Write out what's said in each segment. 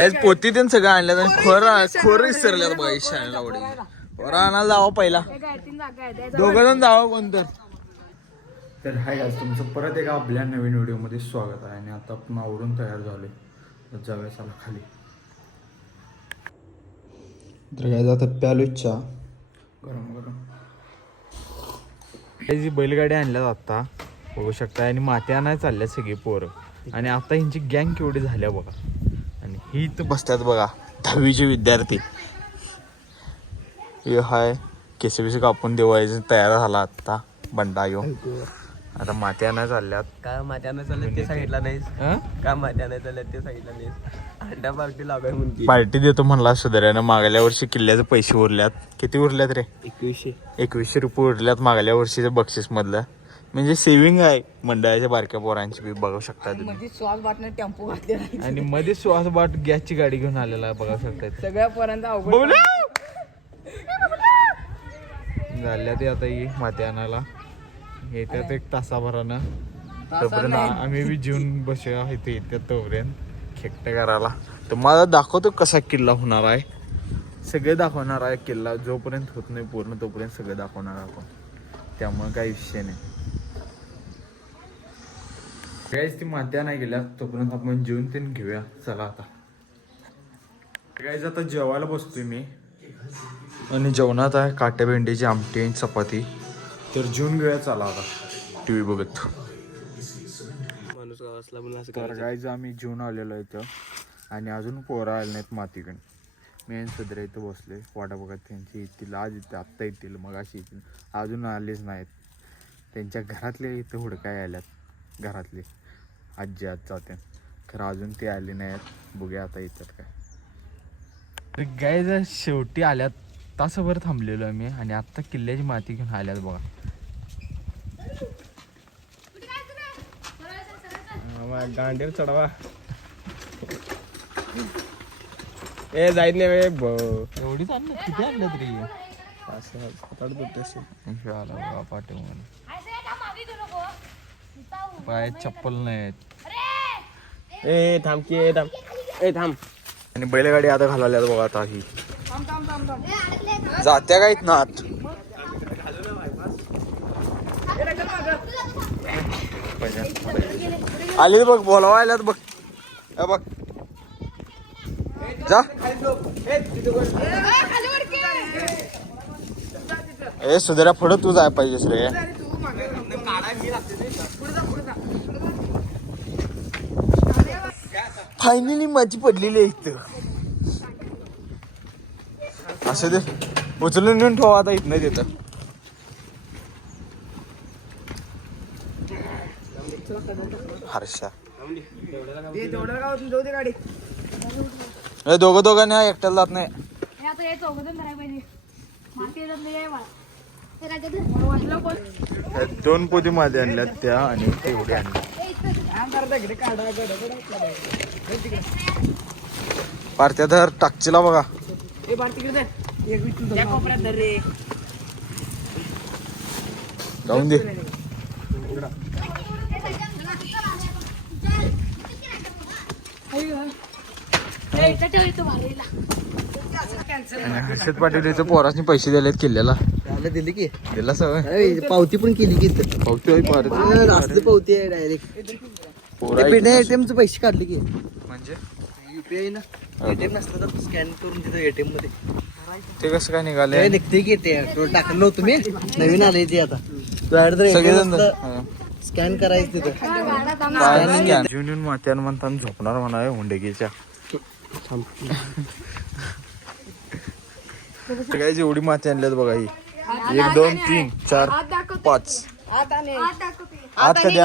आज पोती ते सगळं आणल्यात आणि खोर खोर विसरल्यात बघा शाळेला वडील खोर आणायला जावं पहिला. दोघं जण जावं कोणतं तर हाय गाईज तुमचं परत एका आपल्या नवीन व्हिडिओमध्ये स्वागत आहे आणि आता आपण आवरून तयार झालोय. तर जाऊया चला खाली. तर काय आता प्यालो चहा. गरम गरम. ही जी बैलगाडी आणल्यात आता बघू शकता आणि माती आणाय चालल्या सगळी पोरं. आणि आता ह्यांची गँग केवढी झाल्या बघा. ही तर बसतात बघा. दहावीचे विद्यार्थी. हे हाय केसे बिसे कापून देवायचं तयार झाला आता बंडा यो आता माती आणाय चालल्यात. काय मात्यानं चालत ते सांगितलं नाहीस? हं? का मात्यानं चालत ते सांगितलं नाहीस? अंडा पार्टी लागाय म्हणते. पार्टी देतो म्हणला सुधाऱ्यानं. मागल्या वर्षी किल्ल्याचे पैसे उरल्यात. किती उरल्यात रे? एकवीसशे. एकवीसशे रुपये उरल्यात मागल्या वर्षीच्या बक्षीस मधलं म्हणजे सेव्हिंग आहे. मंडळाच्या बारक्या पोरांची बी बघू शकता तुम्ही. श्वास बाटणे टेम्पो घातले आणि मध्ये श्वास बाट गॅसची गाडी घेऊन आलेला आहे बघा शकता सगळ्या पोरांचा अवघड झाल्या ते आता ही माती आणायला. येत्यात एक तासाभरानं. तोपर्यंत आम्ही बी जेवून बसूया इथे येत्यात तोपर्यंत. खेकटे करायला. तर मला दाखवतो कसा किल्ला होणार आहे. सगळे दाखवणार आहे किल्ला. जोपर्यंत होत नाही पूर्ण तोपर्यंत सगळं दाखवणार आहे आपण. त्यामुळे काही विषय नाही. काहीच ती मात्या नाही गेल्या तोपर्यंत आपण जेवून ते घेऊया. चला आता. काहीच आता जेवायला बसतोय मी. आणि जेवणात आहे काट्या भेंडीची आमटी आणि चपाती. तर जेवून घेऊया चला आता. टी व्ही बघत. माणूस तर गाईज आम्ही जेवून आलेलो इथं. आणि अजून पोरं आले नाहीत मातीकडे मेन सदरे इथं बसले वाटा बघत त्यांची येतील आज येतील आत्ता येतील मग अशी येतील. अजून आलेच नाहीत. त्यांच्या घरातले इथं हुडकाय आल्यात. घरातले. आजी आज जाते. खरं अजून ते आले नाहीत. बघूया आता येतात काय. गाय जर शेवटी आल्यात. तासभर थांबलेलो आम्ही आणि आत्ता किल्ल्याची माती घेऊन आल्यात बघा. गांडीवर चढवा. ए जायत नाही एवढीच आणलं किती आणलं तरी? आला बघा पाठीमागून पाय चप्पल नाहीत. ए थांब की ए थांब. ए थांब. आणि बैलगाडी आता घालाल्यात बघा आता ही. जात्या काहीत ना आत? आली बघ बोलावा आल्यात बघ बघ. जा. ए सुधऱ्या पुढं तू जाय पाहिजेस रे. फायनली माझी पडलेली आहे इथं. असं दे. उचलून नेऊन ठेवा आता इथनं तिथं. हर्षा. जाऊ दे गाडी. ए दोघं दोघांनी हा एकट्याला जात नाही. नाही दोन पोती मध्ये आणल्यात त्या आणि तेवढे आणल्या पारत्या धर टाकचीला बघा. जाऊन दे. हे हर्षद पाटील इथं पोरासनी पैसे दिलेत किल्ल्याला. दिली की. दिला अरे पावती पण केली की इथं. पावती होय पावती आहे डायरेक्ट एटीएम च पैसे काढले की. म्हणजे? युपीआय ना. एटीएम नसलं तर स्कॅन करून तिथं एटीएममध्ये. ते कसं काय निघाले निघते की ते. टाकलं नव्हतं मी. नवीन आले ते आता. सगळेजण स्कॅन करायचं तिथं. जेवण येऊन मात्यान म्हणताना झोपणार म्हणा हुंडगीच्या. काय जेवढी माती आणल्यात बघा ही. एक दोन तीन चार पाच. आता नाही आत कधी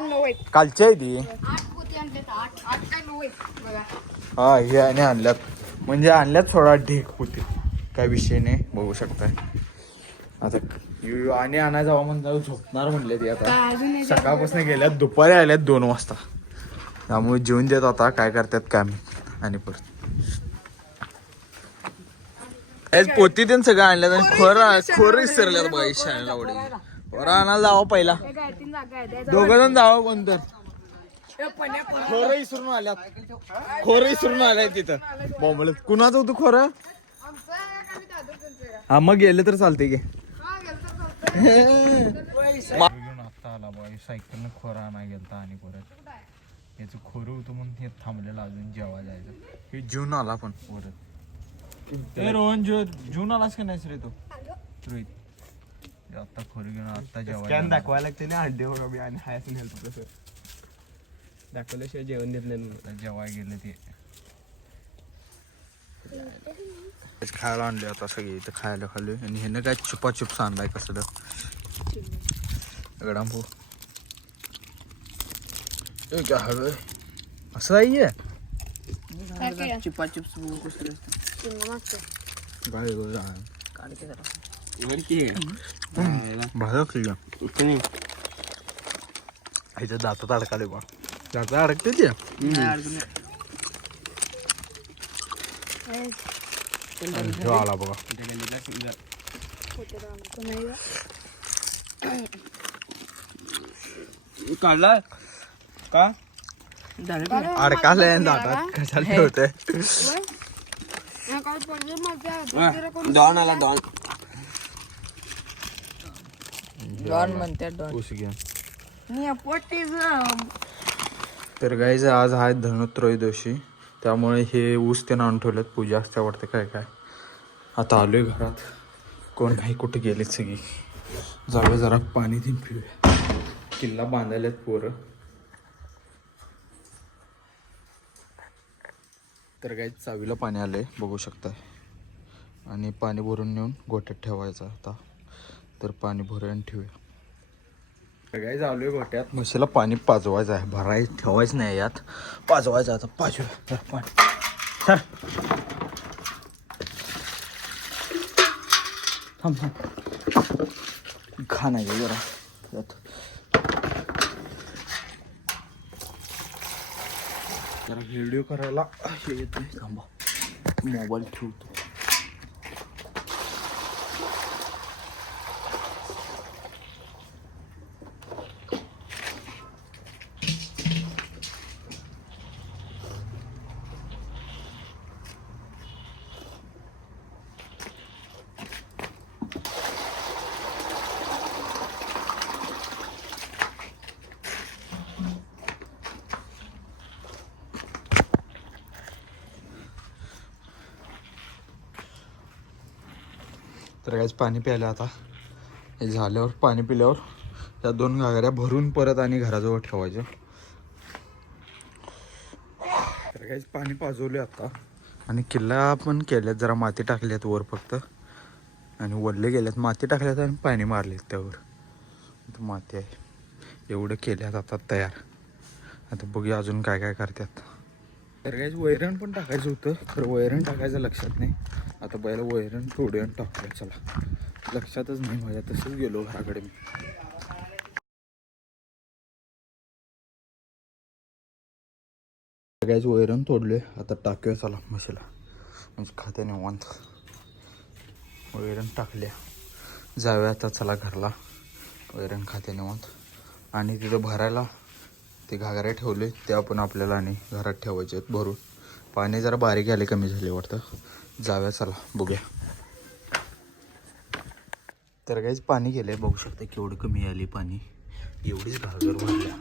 नऊ आहेत कालची आहे ती. आठ पोती आणले आठ. आठ काय नऊ आहेत बघा. हा हे आणि आणल्यात. म्हणजे आणल्यात थोडा ढेक होते काय विषय नाही बघू शकताय. आता यु- आणि आणाय जावं म्हणलं झोपणार म्हणले ते आता. सकाळपासून गेल्यात दुपारी आल्यात दोन वाजता. त्यामुळे जेवून देत आता काय करतात काय माहीत. आणि परत आज पोती ते सगळं आणल्यात आणि खोर खोर विसरल्यात बघा शाळेला वडील. खोर आणायला जावं पहिला. दोघं जण जावं कोणतं खोरं इसरून आल्यात. खोरं इसरून आलाय तिथं. बॉम्बल कुणाचं होतं खोरं? आणि त्यांचं हा मग गेलं तर चालते बॉय सायकलनं खोरा नाही गेलता आणि परत. याचं खोरं होतं म्हणून हे थांबलेलं अजून जेव्हा जायचं. हे जून आला पण. परत. ए रोहन जो जून आलास का नाहीस रे तो. रोहित. हे आता खोरं घेऊन आता जेव्हा स्कॅन दाखवायला लागते ना अंडे बघा मी आणि हाय असं हेल्प कसं दाखवल्याशिवाय जेवण देत नाही जेव्हा गेलं ते. खायला आणले आता सगळे इथं खायला खाल्ले. आणि ह्यानं काय चुपा चुप्स आणलाय कसं गडांपू ए काय हळू आहे. असं आहे काय काय? चिपा चिप्स बघू कसं चिमणा मागचं. काय काढते जरा. इव्हन की भाजा खाल्लं इथं दातात अडकाले बा. दातात अडकते ते. आला बघा. काढला? का? अडकाले दातात कशाला ठेवते हा, डॉन आला डॉन. डॉन म्हणते डॉन. तर गाईज आज आहे धनुत्रयोदशी त्यामुळे हे ऊस ते आणून ठेवलेत. पूजा असते वाटते काय काय. आता आलोय घरात. कोण नाही कुठे गेलेत सगळी. जाऊया जरा पाणी देऊन पिऊया. किल्ला बांधायला पोरं. तर काही चावीला पाणी आलं आहे बघू शकता आणि पाणी भरून नेऊन गोट्यात ठेवायचं आता. तर पाणी भरून ठेवूया. सगळ्या चालू आहे गोट्यात म्हशीला पाणी पाजवायचं आहे. भराय ठेवायचं नाही यात. पाजवायचं आता. पाजूया. पाणी. सर थांब थांब. घाण आहे जरा. यात. जरा व्हिडिओ करायला. हे येत नाही थांबा. मोबाईल ठेवतो. तर काहीच पाणी प्यायलं आता. हे झाल्यावर पाणी पिल्यावर त्या दोन घागऱ्या भरून परत आणि घराजवळ ठेवायच्या. तर काहीच पाणी पाजवले आता. आणि किल्ला पण केल्यात जरा माती टाकल्यात वर फक्त. आणि वरले गेल्यात माती टाकल्यात आणि पाणी मारलेत त्यावर. माती आहे. एवढं केल्यात आता तयार. आता बघूया अजून काय काय करतात तर काहीच वैरण पण टाकायचं होतं. खरं वैरण टाकायचं लक्षात नाही. आता पहिला वैरण थोडे टाकूया चला. लक्षातच नाही माझ्या तसंच गेलो घराकडे मी. सगळ्याच वैरण तोडले. आता टाकूया चला मशीला म्हणजे खात्याने निवांत. वैरण टाकल्या. जाऊया आता चला घरला. वैरण खाते निवांत. आणि तिथं भरायला ते घागऱ्या ठेवले ते आपण आपल्याला आणि घरात ठेवायचे आहेत भरून. पाणी जरा बारीक आले कमी झाले वाटतं. जाव्या चला बघूया. तर काहीच पाणी गेलंय बघू शकता केवढं कमी आली पाणी. एवढीच घागर भरल्या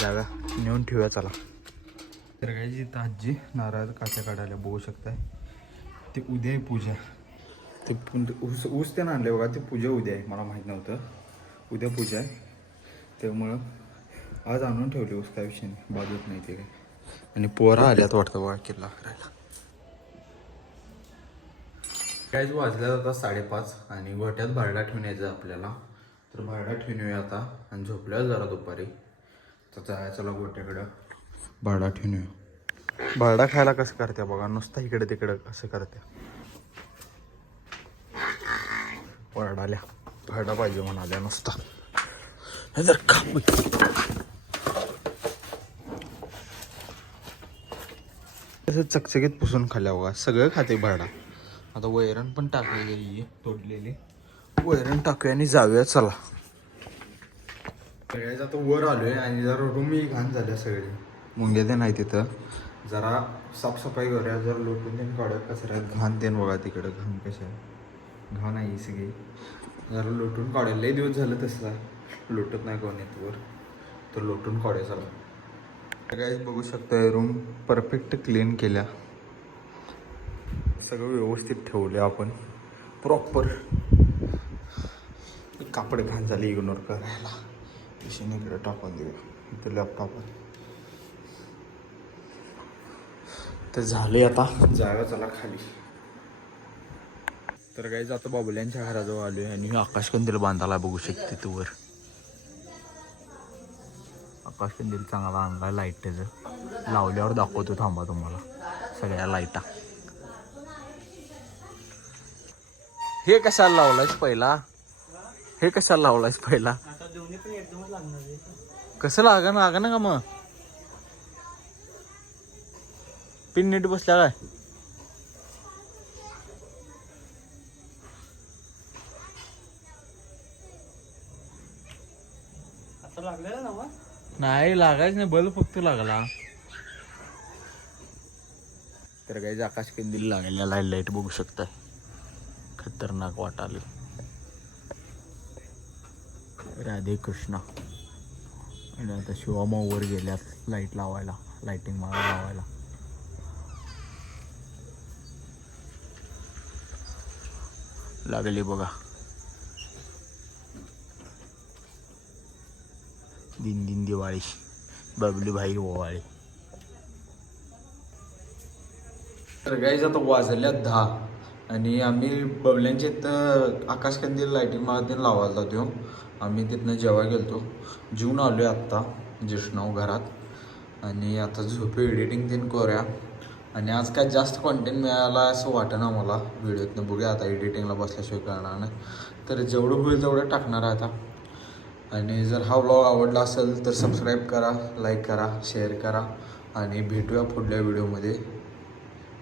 जागा नेऊन ठेवूया चला. तर काही इथं आजी नारळ काच्या काढायला बघू शकताय. ते उद्या आहे पूजा. ते ऊस ऊस त्यानं आणले बघा ते पूजा उद्या आहे मला माहीत नव्हतं. उद्या पूजा आहे. त्यामुळं आज आणून ठेवले ऊस काय विषय नाही. बाजूत नाही ते काय आणि पोरं आल्यात वाटतं बघा किल्ला करायला काहीच वाजल्या जातात साडेपाच आणि गोट्यात भारडा ठेवून यायचं आपल्याला. तर भारडा ठेवून येऊया आता आणि झोपल्या जरा दुपारी. तर जायचं चला गोट्याकडं भारडा ठेवून येऊ. भारडा खायला कसं करते बघा नुसतं इकडे तिकडे कसं करते वरडाल्या. भारडा पाहिजे म्हणाल्या नुसता. हे जर खा. तसं चकचकीत पुसून खाल्या बघा. सगळं खाते भाडा आता वैरण पण टाकलेली तोडलेली. वैरण टाकूया आणि जाऊया चला. सगळ्याच आता वर आलोय आणि जरा रूमही घाण झाल्या सगळी. मुंग्या ते नाही तिथं. जरा साफसफाई करूया जरा लोटून देऊन काढूया कचऱ्यात घाण देऊन बघा तिकडं घाण कशा घाण आहे सगळी. जरा लोटून काढायला लई दिवस झालं तसं लोटत नाही कोण येत वर. तर लोटून काढूया चला. काय बघू शकता रूम परफेक्ट क्लीन केल्या. सगळं व्यवस्थित ठेवलं आपण. प्रॉपर कापड घाण झाली इग्नोर करायला. मशीन इकडे टाकून देऊया. इथं लॅपटॉपवर तर झाले आता. जागा चला खाली. तर काही जातो बाबुल्यांच्या घराजवळ आलोय आणि आकाशकंदील बांधायला बघू शकते तू प्रकाश कंदील चांगला आणला लाइट त्याचं. लावल्यावर दाखवतो थांबा तुम्हाला. सगळ्या लाईटा हे कशाला लावलायस पहिला? हे कशाला लावलायस पहिला? कसं लागा ना लागा ना का मग? पिन नीट बसल्या काय? नाही लागायच नाही. बल्ब फक्त लागला. तर काही आकाश कंदील लागलेला लाइट बघू शकताय. खतरनाक वाटाले. राधे कृष्णा. आणि आता शिवामा वर गेल्यात लाइट लावायला लाईटिंग मारा लावायला. लागली बघा. दिन दिन दिवाळी बबली भाई ओवाळी. तर गाईज आता वाजल्यात दहा. आणि आम्ही बबल्यांच्या इथं आकाशकंदील लाईटिंग मागून लावायला जातो आम्ही तिथनं जेव्हा गेलतो जेवून आलो आहे आत्ता जिष्णाव घरात. आणि आता झोपे एडिटिंग तीन करूया. आणि आज काय जास्त कॉन्टेंट मिळाला असं वाटेना मला व्हिडिओतनं बघूया आता एडिटिंगला बसल्याशिवाय कळणार नाही. तर जेवढं होईल तेवढं टाकणार आहे आता. आणि जर हा व्लॉग आवडला असेल तर सबस्क्राईब करा लाईक करा शेअर करा आणि भेटूया पुढल्या व्हिडिओमध्ये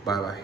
बाय बाय